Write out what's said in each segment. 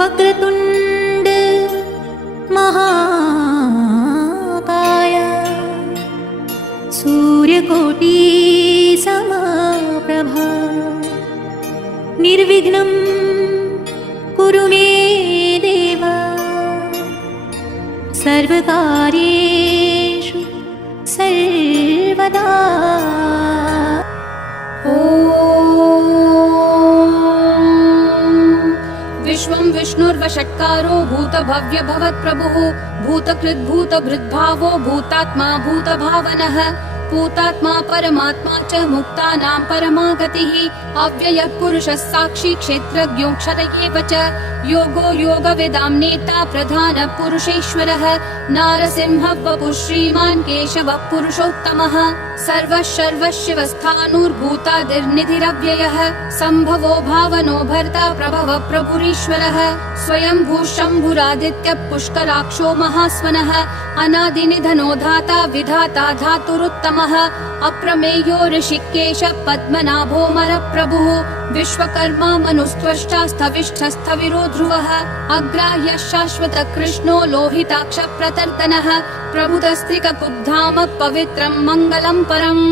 वक्रतुण्ड महाकाय सूर्यकोटि समप्रभा निर्विघ्नं कुरु मे देव सर्वकार्येषु सर्वदा। विश्वं विष्णुर्वषट्कारो भूतभव्य भवत्प्रभुः भूतकृद्भूतभृद्भावो भूतात्मा भूतभावनः भूतात्मा परमात्मा च मुक्तानां परमा गतिः अव्ययः पुरुषः साक्षी क्षेत्रज्ञोऽक्षर एव च योगो योगविदां नेता प्रधानः पुरुषेश्वरः नारसिंहः वपुः श्रीमान् केशवः पुरुषोत्तमः सर्वः सर्वः शिवस्थाणुर्भूतादिर्निधिरव्ययः सम्भवो भावनो भर्ता प्रभवः प्रभुरीश्वरः स्वयंभू शम्भुरादित्यः पुष्कराक्षो महास्वनः अनादिनिधनो धाता विधाता धातुरुत्तमः अप्रमेयो ऋषिकेशः पद्मनाभो मरप्रभुः विश्वकर्मा मनुस्त्वष्टा स्थविष्ठस्थविरो ध्रुवः अग्राह्यः शाश्वतः कृष्णो लोहिताक्षः प्रतर्दनः प्रभुतस्त्रिककुब्धाम पवित्रं मङ्गलं परम्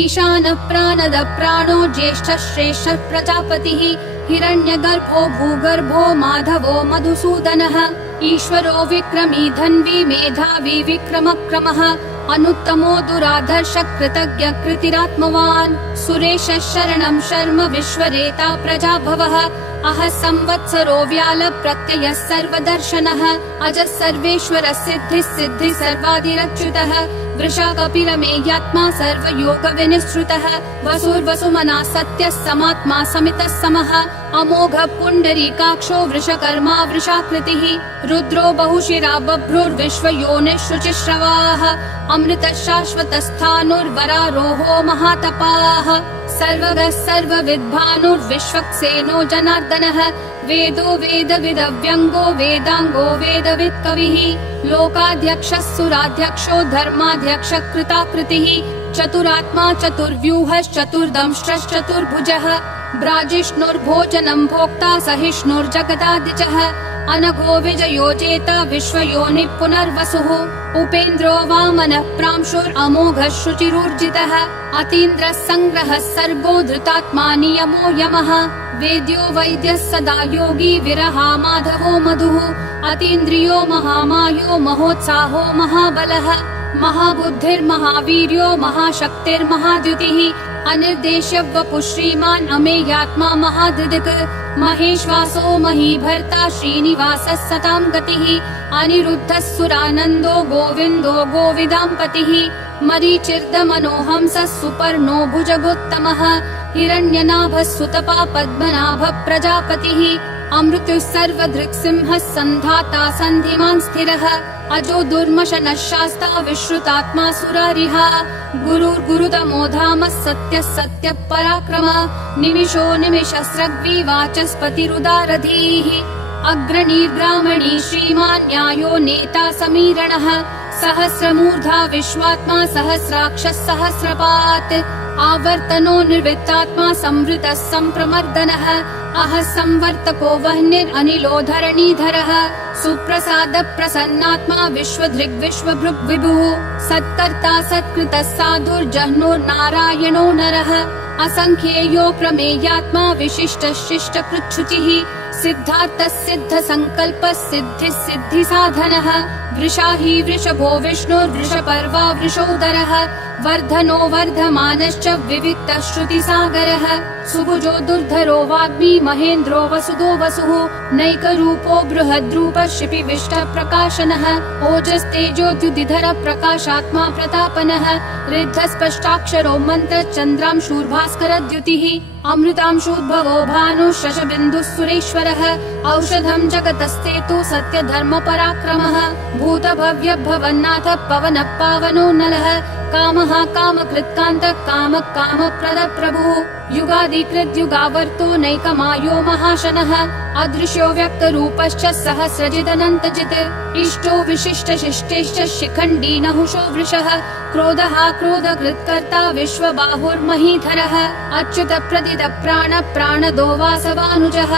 ईशानः प्राणदः प्राणो ज्येष्ठः श्रेष्ठः प्रजापतिः हिरण्यगर्भो भूगर्भो माधवो मधुसूदनः ईश्वरो विक्रमी धन्वी मेधावी विक्रमक्रमः अनुत्तमो दुराधर्षः कृतज्ञ कृतिरात्मवान् सुरेशः शरणं शर्म विश्वरेता प्रजाभवः अहः संवत्सरो व्याल प्रत्ययः सर्वदर्शनः अजः सर्वेश्वरः सिद्धिः सिद्धिः सर्वादिरच्युतः वृषा कपिलमेयात्मा सर्वयोगविनिश्रुतः वसुर्वसुमना सत्यः समात्मा समितः समः अमोघः पुण्डरीकाक्षो वृषकर्मा वृषाकृतिः रुद्रो बहुशिरा बभ्रुर्विश्वयोनिः शुचिश्रवाः अमृतः शाश्वतस्थाणुर्वरारोहो महातपाः सर्वगः सर्वविद्भानुर्विश्वक्सेनो जनार्दनः वेदो वेदविदव्यङ्गो वेदाङ्गो वेदवित्कविः लोकाध्यक्षः सुराध्यक्षो धर्माध्यक्षः कृताकृतिः चतुरात्मा चतुर्व्यूहश्चतुर्दंष्ट्रश्चतुर्भुजः ब्राजिष्णुर्भोजनं भोक्ता सहिष्णुर्जगदादिजः अनघो विजयो जेता विश्वयोनिः पुनर्वसुः उपेन्द्रो वामनः प्रांशुरमोघः शुचिरूर्जितः अतीन्द्रः सङ्ग्रहः सर्गो धृतात्मा नियमो यमः वेद्यो वैद्यः सदा योगी विरहा माधवो मधुः अतीन्द्रियो महामायो महोत्साहो महाबलः महाबुद्धिर्महावीर्यो महाशक्तिर्महाद्युतिः अनिर्देश्य वपुः श्रीमान् अमेयात्मा महाधृदिक् महेश्वासो महीभर्ता श्रीनिवासः सतां गतिः अनिरुद्धः सुरानन्दो गोविन्दो गोविदाम्पतिः मरीचिर्दमनोहंसः सुपर्णो भुजगोत्तमः हिरण्यनाभः सुतपा पद्मनाभः प्रजापतिः अमृत्युः सर्वदृक्सिंहः सन्धाता सन्धिमान् स्थिरः अजो दुर्मशनः शास्ता विश्रुतात्मा सुरारिः गुरुर्गुरुतमो धामः सत्यः सत्यः पराक्रमः निमिषो निमिषस्रग्वी वाचस्पतिरुदारधीः अग्रणीर्ब्राह्मणी श्रीमान् न्यायो नेता समीरणः सहस्रमूर्धा विश्वात्मा सहस्राक्षः सहस्रपात् आवर्तनो निर्वृत्तात्मा संवृतः सम्प्रमर्दनः अहः संवर्तको वह्निरनिलो धरणीधरः सुप्रसाद प्रसन्नात्मा विश्वधृग् विभुः सत्कर्ता सत्कृतः साधुर्जह्नुर्नारायणो नरः असंख्येयो प्रमेयात्मा विशिष्टः शिष्टकृच्छुचिः सिद्धार्थः सिद्धसङ्कल्पः सिद्धिः सिद्धिसाधनः वृषाही वृषभो विष्णुर्वृषपर्वा वृषोदरः वर्धनो वर्धमानश्च विविक्तः श्रुतिसागरः सुभुजो दुर्धरो वाग्मी महेन्द्रो वसुदो वसुः नैकरूपो बृहद्रूपः शिपिविष्टः प्रकाशनः ओजस्तेजोद्युतिधर प्रकाशात्मा प्रतापनः ऋद्धस्पष्टाक्षरो मन्त्रश्चन्द्रांशूर्भास्करद्युतिः अमृतांशूद्भवो भानुः शशबिन्दुः सुरेश्वरः औषधं जगतस्तेतु सत्यधर्मपराक्रमः भूतभव्य भवन्नाथ पवनः पावनो नलः कामः कामकृत्कान्तः कामः कामप्रदः प्रभुः युगादिकृद्युगावर्तो नैकमायो महाशनः अदृश्यो व्यक्तरूपश्च सहस्रजिदनन्तजित् इष्टो विशिष्टशिष्टेश्च शिखण्डी नहुषो वृषः क्रोधः क्रोधकृत्कर्ता विश्वबाहुर्महीधरः अच्युतप्रदित अपानिद प्राण प्राणदो वासवानुजः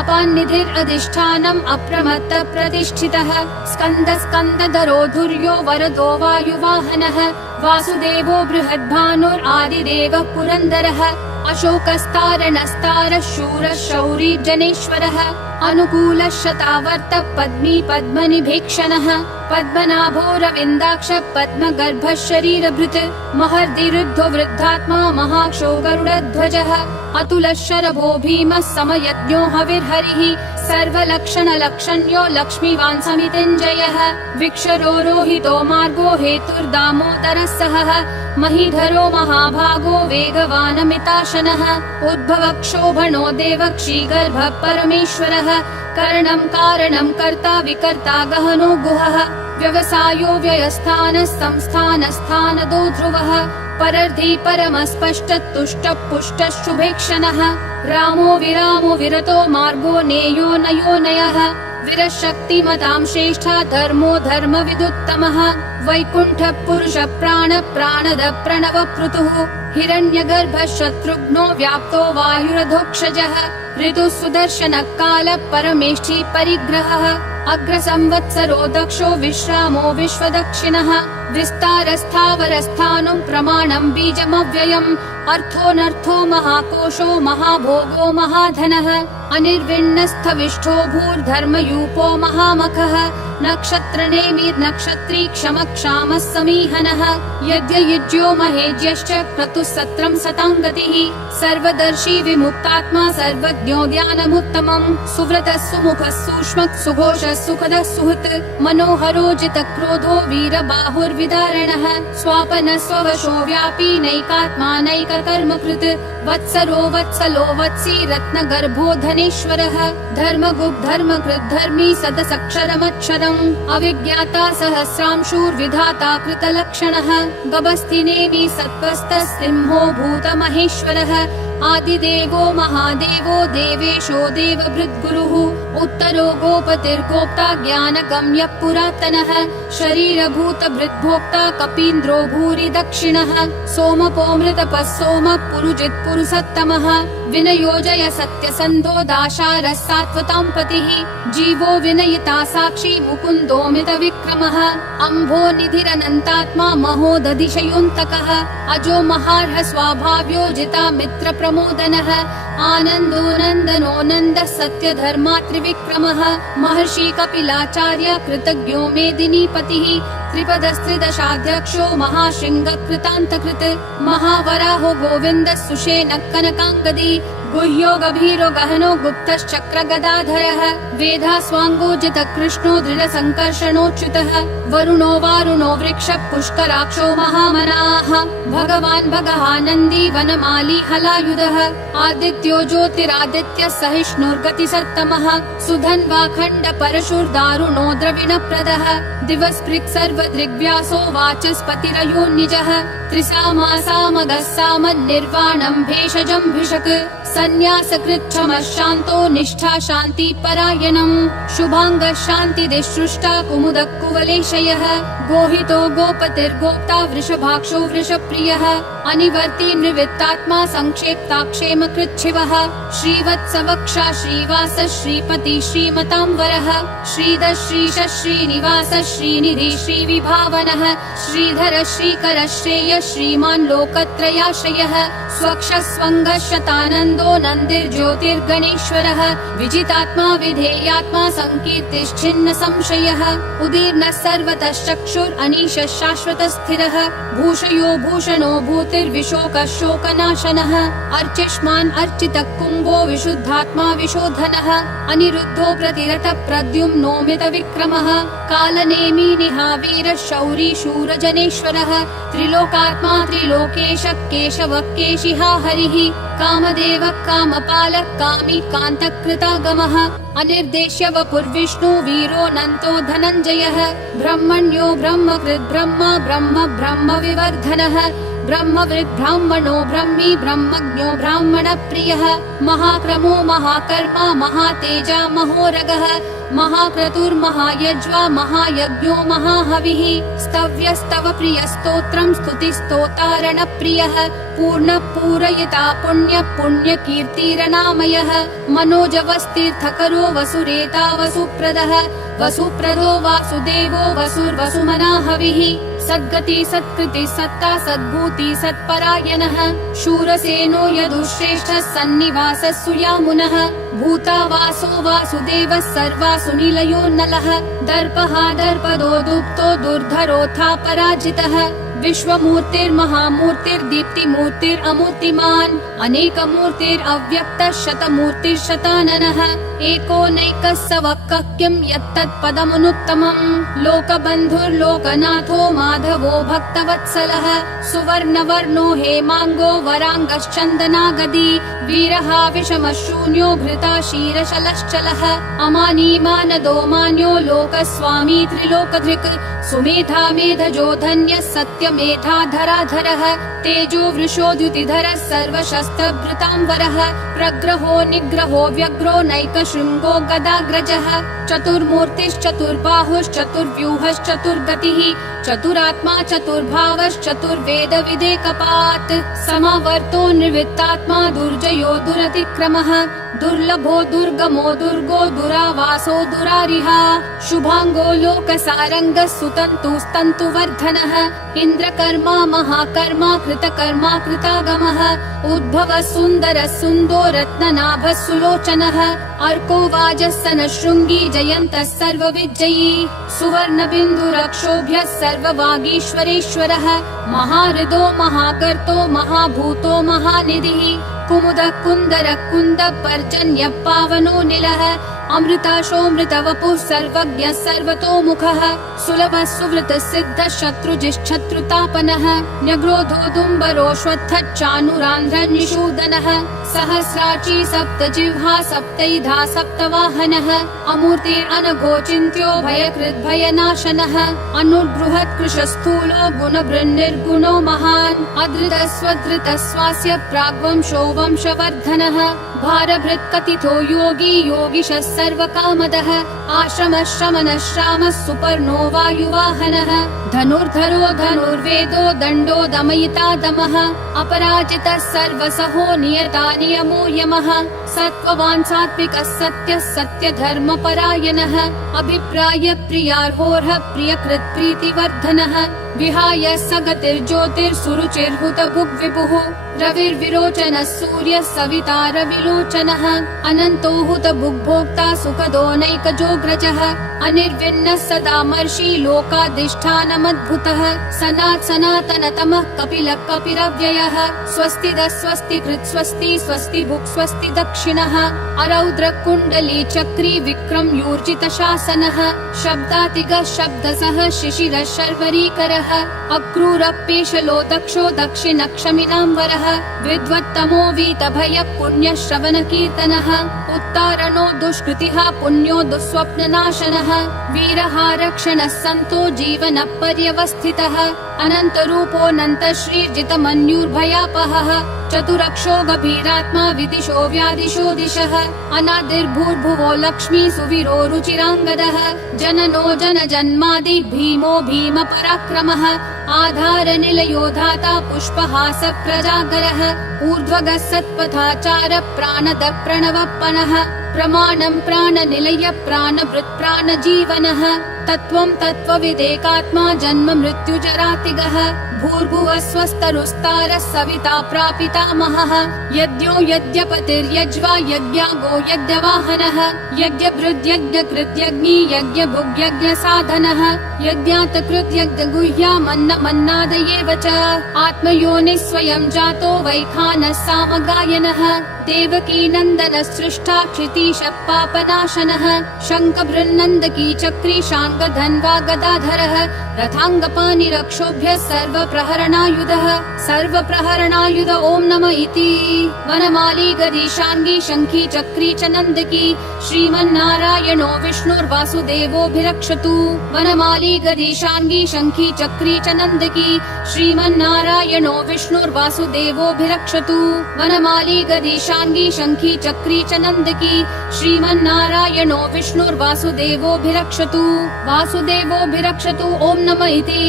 अपान्निधिरधिष्ठानम् अप्रमत्त प्रतिष्ठितः स्कन्द स्कन्दधरो धुर्यो वरदो वायुवाहनः वासुदेवो बृहद्भानुरादिदेवः पुरन्दरः अशोकस्तारणस्तारः शूरः शौरी जनेश्वरः अनुकूलः शतावर्त पद्मी पद्मनिभीक्षणः पद्मनाभो रविन्दाक्ष पद्मगर्भः शरीरभृत् महर्दिरुद्धो वृद्धात्मा महाक्षो गरुडध्वजः अतुलः शरभो भीमः समयज्ञो हविर्हरिः सर्वलक्षणलक्षण्यो लक्ष्मीवान् समितिञ्जयः विक्षरोहितो मार्गो हेतुर्दामोदरः सहः महीधरो महाभागो वेगवानमिताशनः उद्भवक्षोभणो देवक्षीगर्भः परमेश्वरः करणं कारणं कर्ता विकर्ता गहनो गुहः व्यवसायो व्ययस्थानः संस्थानस्थानदो ध्रुवः परर्धि परमस्पष्ट तुष्ट पुष्ट शुभेक्षणः रामो विरामो विरतो मार्गो नेयो नयो नयः विरशक्तिमतां श्रेष्ठा धर्मो धर्मविदुत्तमः वैकुण्ठ पुरुष प्राण प्राणद प्रणव पृथुः हिरण्यगर्भ शत्रुघ्नो व्याप्तो वायुरधोक्षजः ऋतुः सुदर्शन काल परमेष्ठी परिग्रहः अग्रसंवत्सरो दक्षो विश्रामो विश्वदक्षिणः विस्तारस्थावरस्थानं प्रमाणं बीजमव्ययम् अर्थोऽनर्थो महाकोशो महाभोगो महाधनः अनिर्विण्णस्थविष्ठो भूर्धर्मयूपो महामखः नक्षत्रनेमिर्नक्षत्री क्षमक्षामः समीहनः यज्ञयुज्यो महेज्यश्च क्रतुः सत्रं सताङ्गतिः सर्वदर्शी विमुक्तात्मा सर्वज्ञो ज्ञानमुत्तमम् सुव्रतः सुमुखः सूक्ष्मः सुघोषः सुखदः सुहृत् मनोहरो जितक्रोधो वीरबाहुर्विदारणः स्वापनः स्ववशो व्यापी नैकात्मा नैककर्मकृत् वत्सरो वत्सलो वत्सी रत्नगर्भो धनेश्वरः धर्मगुप्धर्मकृत् धर्मी सदसक्षरमक्षरम् अविज्ञाता सहस्रांशूर्विधाता कृतलक्षणः गभस्तिनेमि सत्त्वस्तः सिंहो भूतमहेश्वरः आदिदेवो महादेवो देवेशो देवभृद्गुरुः उत्तरो गोपतिर्गोप्ता ज्ञानगम्यः पुरातनः शरीरभूतभृद्भोक्ता कपीन्द्रो भूरि दक्षिणः सोमपोमृतपः सोमः पुरुजित् पुरुषोत्तमः विनयोजय सत्यसन्धो दाशारः सात्वतां पतिः जीवो विनयिता साक्षी मुकुन्दो मितविक्रमः अम्भो निधिरनन्तात्मा महोदधिशयोऽन्तकः अजो महार्ह स्वाभाव्यो जिता मित्र प्रमोदनः आनन्दो नन्दनो नन्दः सत्यधर्मा त्रिविक्रमः महर्षि कपिलाचार्य कृतज्ञो मेदिनीपतिः त्रिपदस्त्रिदशाध्यक्षो महाशृङ्गकृतान्तकृत् महावराहो गोविन्दः सुषेणः कनकाङ्गदी गुह्यो गभीरो गहनो गुप्तश्चक्र गदाधरः वेधास्वाङ्गोजित कृष्णो दृढसङ्कर्षणोच्युतः वरुणो वारुणो वृक्ष पुष्कराक्षो महामनाः भगवान् भगहानन्दी वनमाली हलायुधः आदित्यो ज्योतिरादित्यः सहिष्णुर्गतिसत्तमः सुधन्वाखण्ड परशुर्दारुणो द्रविणप्रदः दिवस्पृक् सर्वदृग्व्यासो वाचस्पतिरयोनिजः त्रिसामासामगः सामन्निर्वाणं भेषजं भिषक् सन्न्यासकृच्छमः शान्तो निष्ठा शान्ति परायणम् शुभाङ्गः शान्तिदिसृष्टा कुमुदः कुवलेशयः गोहितो गोपतिर्गोप्ता वृषभाक्षो वृषप्रियः अनिवर्ती निवृत्तात्मा संक्षेप्ताक्षेमकृच्छिवः श्रीवत्सवक्षा श्रीवास श्रीपति श्रीमताम्बरः श्रीधर श्रीश श्रीनिवास श्रीनिधि श्रीविभावनः श्रीधर श्रीकर श्रेय श्रीमान् लोकत्रयाश्रयः स्वक्षः स्वङ्गः शतानन्दो नन्दिर्ज्योतिर्गणेश्वरः विजितात्मा विधेयात्मा सङ्कीर्तिश्चिन्न संशयः उदीर्णः सर्वतः चक्षुरनीशः शाश्वतः स्थिरः भूषयो भूषणो भूतिर्विशोकः शोकनाशनः अर्चिष्मान् अर्चितः कुम्भो विशुद्धात्मा विशोधनः अनिरुद्धो प्रतिरतः प्रद्युम्नो मितविक्रमः कालनेमी निहावीरः शौरी शूरजनेश्वरः त्रिलोकात्मा त्रिलोकेशः केशवः केशिहा हरिः कामदेव कामपालः कामी कान्तकृतागमः अनिर्देश्य वपुर्विष्णु वीरोऽनन्तो धनञ्जयः ब्रह्मण्यो ब्रह्मकृद् ब्रह्म ब्रह्म ब्रह्म विवर्धनः ब्रह्मविद् ब्राह्मणो ब्रह्मी ब्रह्मज्ञो ब्राह्मणप्रियः महाक्रमो महाकर्मा महातेजा महोरगः महाक्रतुर्महायज्वा महायज्ञो महाहविः स्तव्यस्तव प्रियस्तोत्रम् स्तुतिस्तोतारणप्रियः पूर्णपूरयिता पुण्यकीर्तिरनामयः मनोजवस्तीर्थकरो वसुरेता वसुप्रदः वसुप्रदो वासुदेवो वसुर्वसुमनाहविः सद्गति सत्कृति सत्ता सद्भूति सत्परायणः शूरसेनो यदुश्रेष्ठः सन्निवासः सुयामुनः भूता वासो वासुदेवः सर्वासु निलयो नलः दर्पः दर्पदो दुप्तो दुर्धरोऽथा पराजितः विश्वमूर्तिर्महामूर्तिर्दीप्तिमूर्तिरमूर्तिमान् अनेकमूर्तिरव्यक्तः शतमूर्तिर्शताननः एकोनैकः स वक्कः किं यत्तत्पदमनुत्तमम् लोकबन्धुर्लोकनाथो माधवो भक्तवत्सलः सुवर्णवर्णो हेमाङ्गो वराङ्गश्चन्दनागदी वीरः विषमशून्यो घृता क्षीरशलश्चलः अमानीमानदो मान्यो लोकस्वामी त्रिलोकधृक् सुमेधा मेधजो धन्यः सत्यमेधाधराधरः तेजो वृषोद्युतिधरः सर्वशस्त्रभृताम्बरः प्रग्रहो निग्रहो व्यग्रो नैकशृङ्गो गदाग्रजः चतुर्मूर्तिश्चतुर्बाहुश्चतुर्व्यूहश्चतुर्गतिः चतुरात्मा चतुर्भावश्चतुर्वेदविदेकपात् समावर्तो निर्वित्तात्मा दुर्जयो दुरतिक्रमः दुर्लभो दुर्गमो दुर्गो दुरावासो दुरारिहा शुभांगो लोकसारङ्गः सुतन्तुस्तन्तुवर्धनः इन्द्रकर्मा महाकर्मा कृतकर्मा कृतागमः उद्भवः सुन्दरः सुन्दो रत्ननाभः सुलोचनः अर्को वाजस्सनः शृङ्गी जयन्तः सर्वविजयी सुवर्णबिन्दुरक्षोभ्यः सर्ववागीश्वरेश्वरः महाहृदो महाकर्तो महाभूतो महानिधिः कुमुदः कुन्दरः कुन्दः पर्जन्यः पावनो निलः अमृताशोऽमृतवपुः सर्वज्ञः सर्वतोमुखः सुलभः सुवृतः सिद्धः शत्रुजिश्शत्रुतापनः न्यग्रोधोदुम्बरोऽश्वत्थः चाणूरान्ध्रनिषूदनः सहस्राची सप्तजिह्वा सप्तैधा सप्तवाहनः अमूर्तिरनघोचिन्त्यो भयकृद्भयनाशनः अनुर्बृहत्कृशस्थूलो गुणभृन्निर्गुणो महान् अधृतः स्वधृतः स्वास्य प्राग्वंशो वंशवर्धनः भारभृत्कथितो योगी योगिशः सर्वकामदः आश्रमः श्रमणः श्रामः सुपर्णो वायुवाहनः धनुर्धरो धनुर्वेदो दण्डो दमयिता दमः अपराजितः सर्वसहो नियता नियमो यमः सत्त्ववान् सात्विकः सत्यः सत्यधर्मपरायणः अभिप्राय प्रियार्होर्ह प्रियकृत् प्रीतिवर्धनः विहाय सगतिर्ज्योतिर्सुरुचिर्हुतभुग्विपुः रविर्विरोचनः सूर्यः सविता रविलोचनः अनन्तो हुतभुग्भोक्ता सुखदोनैकजोऽग्रजः अनिर्विण्णः सदा मर्षि लोकाधिष्ठानमद्भुतः सनातनतमः कपिलः कपिरव्ययः स्वस्तिदः स्वस्तिकृत् स्वस्ति स्वस्ति भुक् स्वस्ति दक्षिणः अरौद्रः कुण्डली चक्री विक्रम यूर्जितशासनः शब्दातिगः शब्दसः शिशिरः शर्वरीकरः अक्रूरपेशलो दक्षो दक्षिणक्षमिनाम्बरः विद्वत्तमो वीतभयः पुण्यश्रवणकीर्तनः उत्तारणो दुष्कृतिः पुण्यो दुःस्वप्ननाशनः वीरः रक्षणः सन्तो जीवनः पर्यवस्थितः अनन्तरूपोऽनन्तश्रीर्जितमन्युर्भयापहः चतुरक्षो गभीरात्मा विदिशो व्यादिशो दिशः अनादिर्भूर्भुवो लक्ष्मी सुवीरो रुचिराङ्गदः जननो जनजन्मादि भीमो भीमपराक्रमः आधारनिलयो धाता पुष्पहास प्रजागरः ऊर्ध्वगः सत्पथाचार प्राणदः प्रणवप्पनः प्रमाणं प्राणनिलय प्राणभृत् प्राणजीवनः तत्त्वं तत्त्वविदेकात्मा जन्म मृत्युजरातिगः भूर्भुवः स्वस्तरुस्तारः सविता प्रापितामहः यज्ञो यज्ञपतिर्यज्वा यज्ञागो यज्ञवाहनः यज्ञभृद्यज्ञकृत्यग्नि यज्ञभुग्यज्ञसाधनः यज्ञात् कृत्यज्ञगुह्यामन्नमन्नादयेव च आत्मयोनिः स्वयं जातो वैखानः सामगायनः देवकी नन्दन सृष्टा क्षितीश पापनाशनः शङ्खबृन्नन्दकी चक्री शाङ्गधन्वा गदाधरः रथाङ्गपाणिरक्षोभ्यः सर्वप्रहरणायुध ॐ नमः इति वनमाली गदीशाङ्गी शङ्खी चक्री च नन्दकी श्रीमन्नारायणो विष्णुर्वासुदेवोऽभिरक्षतु वनमाली गदीशाङ्गी शङ्खी चक्री च नन्दकी श्रीमन्नारायणो विष्णुर्वासुदेवोऽभिरक्षतु वनमाली गदीशाङ्गी शङ्खी चक्री च नन्दकी श्रीमन्नारायणो विष्णुर्वासुदेवोऽभिरक्षतु वासुदेवोऽभिरक्षतु ॐ नमः इति